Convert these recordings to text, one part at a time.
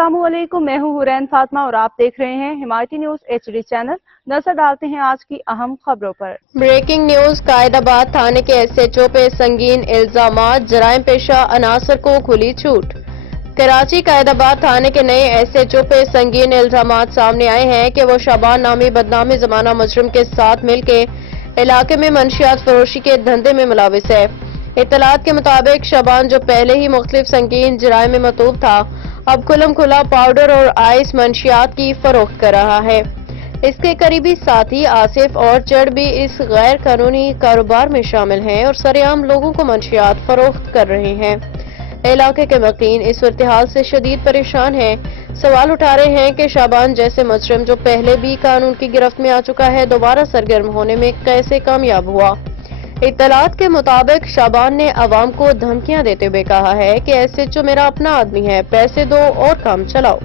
अस्सलाम वालेकुम, मैं हूँ हुरैन फातिमा और आप देख रहे हैं हिमायती न्यूज HD चैनल। नजर डालते हैं आज की अहम खबरों पर। Breaking news. कायदाबाद थाने के SHO पे संगीन इल्जामात, जराइम पेशा अनासर को खुली छूट। कराची कायदाबाद थाने के नए SHO पे संगीन इल्जामात सामने आए हैं कि वो शाबान नामी बदनामी जमाना मुजरिम के साथ मिलके इलाके में मंशियात फरोशी के धंधे में मुलविस है। इत्तलात के मुताबिक शाबान, जो पहले ही मुख्तलिफ संगीन जराइम में मतूब था, अब खुलम खुला पाउडर और आइस मंशियात की फरोख्त कर रहा है। इसके करीबी साथी आसिफ और चढ़ भी इस गैर कानूनी कारोबार में शामिल हैं और सरेआम लोगों को मंशियात फरोख्त कर रहे हैं। इलाके के मकीन इस सूरत-ए-हाल से शदीद परेशान हैं। सवाल उठा रहे हैं कि शाबान जैसे मुजरिम, जो पहले भी कानून की गिरफ्त में आ चुका है, दोबारा सरगर्म होने में कैसे कामयाब हुआ। इत्तलात के मुताबिक शाबान ने अवाम को धमकियां देते हुए कहा है कि SHO मेरा अपना आदमी है, पैसे दो और काम चलाओ।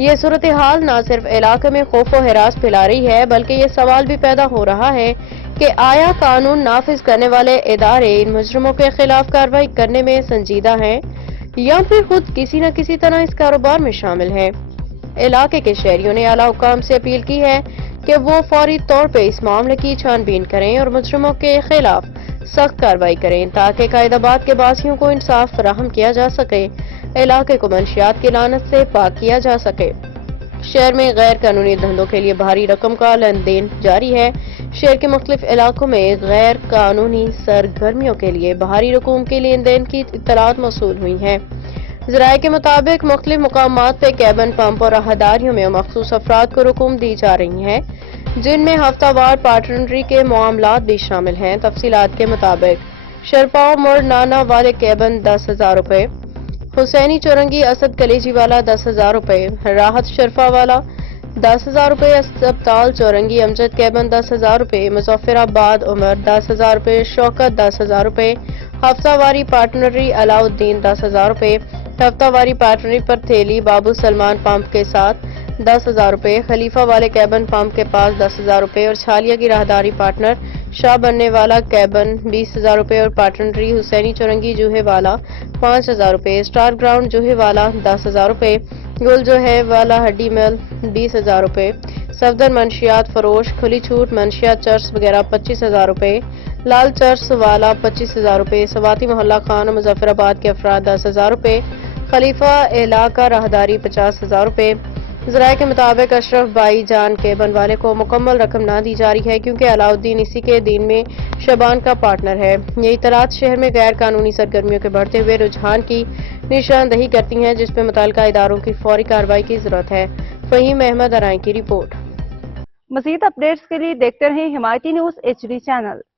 ये सूरत-ए-हाल न सिर्फ इलाके में खौफ व हिरास फैला रही है, बल्कि ये सवाल भी पैदा हो रहा है कि आया कानून नाफिज करने वाले इदारे इन मुजरिमों के खिलाफ कार्रवाई करने में संजीदा हैं या फिर खुद किसी न किसी तरह इस कारोबार में शामिल हैं। इलाके के शहरियों ने आला हुकाम से अपील की है कि वो फौरी तौर पे इस मामले की छानबीन करें और मुजरिमों के खिलाफ सख्त कार्रवाई करें ताकि कायदाबाद के बासियों को इंसाफ फराहम किया जा सके, इलाके को मंशियात की लानत से पाक किया जा सके। शहर में गैर कानूनी धंधों के लिए भारी रकम का लेन देन जारी है। शहर के मुख्तलिफ इलाकों में गैर कानूनी सरगर्मियों के लिए भारी रकूम के लेन देन की इत्तलात मौसूल हुई हैं। ज़राए के मुताबिक मुख्तलिफ मुकामात पे कैबन पंप और राहदारियों में मखसूस अफराद को रकूम दी जा रही हैं, जिनमें हफ्तावार पार्टनरी के मामलात भी शामिल हैं। तफसीलात के मुताबिक शरपाव मोड़ नाना वाले कैबन 10,000 रुपए, हुसैनी चौरंगी असद कलेजी वाला 10,000 रुपए, राहत शरफा वाला 10,000 रुपए, अस्पताल चौरंगी अमजद कैबन 10,000 रुपए, मुजफ्फराबाद उमर 10,000 रुपए, शौकत 10,000 रुपए, हफ्तावारी पार्टनरी अलाउद्दीन 10,000 रुपए, हफ्तावारी पार्टनरी पर थेली बाबू सलमान पंप के साथ 10,000 रुपए, खलीफा वाले कैबन पंप के पास 10,000 रुपए और छालिया की राहदारी पार्टनर शाह बनने वाला कैबन 20,000 रुपए और पार्टनरी हुसैनी चौरंगी जूहे वाला 5,000 रुपए, स्टार ग्राउंड जूहे वाला 10,000 रुपए, गुल जो है वाला हड्डी मिल 20,000 रुपए, सफदर मंशियात फरोश खुली छूट मंशियात चर्च वगैरह 25,000 रुपए, लाल चर्च वाला 25,000 रुपए, सवाती मोहल्ला खान और मुजफ्फराबाद के अफराद 10,000 रुपए, खलीफा इलाका राहदारी 50,000 रुपए। ज़राए के मुताबिक अशरफ भाई जान केबन वाले को मुकम्मल रकम ना दी जा रही है क्योंकि अलाउद्दीन इसी के दिन में शबान का पार्टनर है। ये इत्तलात शहर में गैर कानूनी सरगर्मियों के बढ़ते हुए रुझान की निशानदही करती हैं, जिस पर मुतल्लिका इदारों की फौरी कार्रवाई की जरूरत है। फहीम अहमद अराई की रिपोर्ट। मज़ीद अपडेट्स के लिए देखते रहें हिमायती न्यूज HD चैनल।